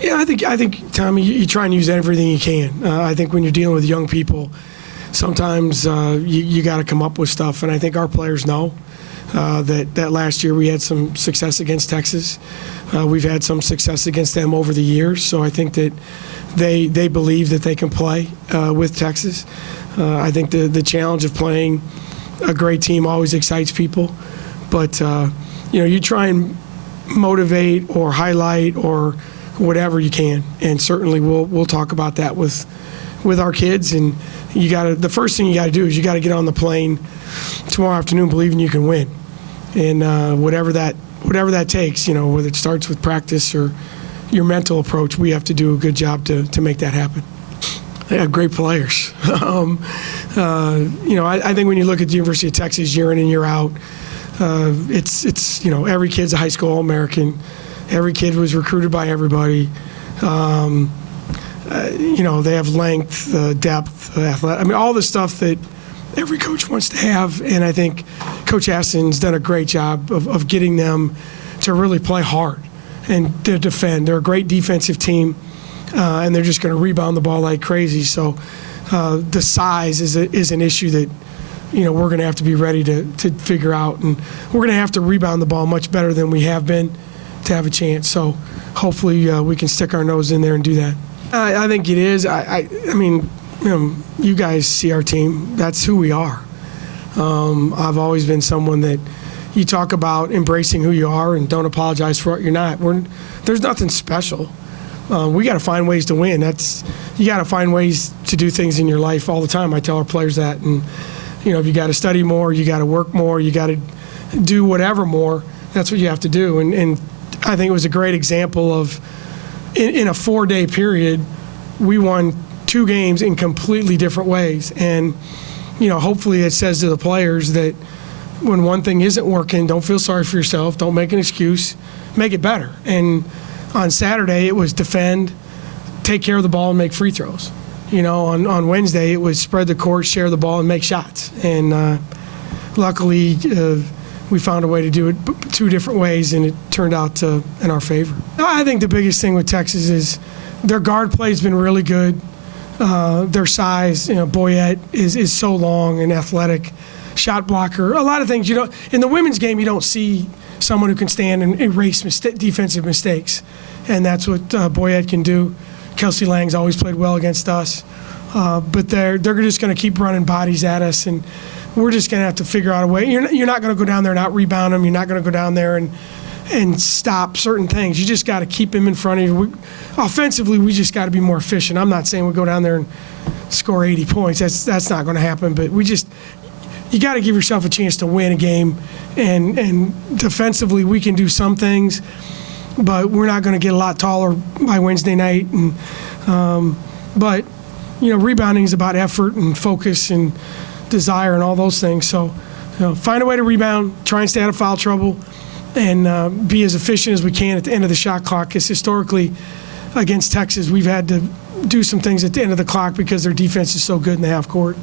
Yeah, I think, Tommy, you try and use everything you can. I think when you're dealing with young people, sometimes you got to come up with stuff, and I think our players know that last year we had some success against Texas. We've had some success against them over the years, so I think that they believe that they can play with Texas. I think the challenge of playing a great team always excites people, but you try and motivate or highlight or whatever you can, and certainly we'll talk about that with our kids. And the first thing you got to do is you got to get on the plane tomorrow afternoon believing you can win, and whatever that takes, whether it starts with practice or your mental approach, we have to do a good job to make that happen. They have great players. I think when you look at the University of Texas year in and year out, it's every kid's a high school All-American. Every kid was recruited by everybody. They have length, depth, athletic. All the stuff that every coach wants to have. And I think Coach Aston's done a great job of getting them to really play hard and to defend. They're a great defensive team, and they're just going to rebound the ball like crazy. So the size is an issue that we're going to have to be ready to figure out, and we're going to have to rebound the ball much better than we have been to have a chance. So hopefully we can stick our nose in there and do that. I think it is. I mean, you guys see our team. That's who we are. I've always been someone that you talk about embracing who you are and don't apologize for what you're not. There's nothing special. We got to find ways to win. You got to find ways to do things in your life all the time. I tell our players that, and if you got to study more, you got to work more, you got to do whatever more. That's what you have to do. And I think it was a great example of in a 4-day period, we won 2 games in completely different ways. And hopefully it says to the players that when one thing isn't working, don't feel sorry for yourself, don't make an excuse, make it better. And on Saturday, it was defend, take care of the ball, and make free throws. On Wednesday, it was spread the court, share the ball, and make shots. And luckily, we found a way to do it 2 different ways, and it turned out in our favor. I think the biggest thing with Texas is their guard play has been really good. Their size, Boyette is so long and athletic, shot blocker, a lot of things. In the women's game, you don't see someone who can stand and erase defensive mistakes, and that's what Boyette can do. Kelsey Lang's always played well against us, but they're just going to keep running bodies at us, and we're just going to have to figure out a way. You're not going to go down there and out-rebound them. You're not going to go down there and stop certain things. You just got to keep them in front of you. Offensively, we just got to be more efficient. I'm not saying we go down there and score 80 points. That's not going to happen, but you got to give yourself a chance to win a game, and defensively we can do some things, but we're not going to get a lot taller by Wednesday night. And but rebounding is about effort and focus and desire and all those things. So find a way to rebound, try and stay out of foul trouble, and be as efficient as we can at the end of the shot clock. Because historically, against Texas, we've had to do some things at the end of the clock because their defense is so good in the half court.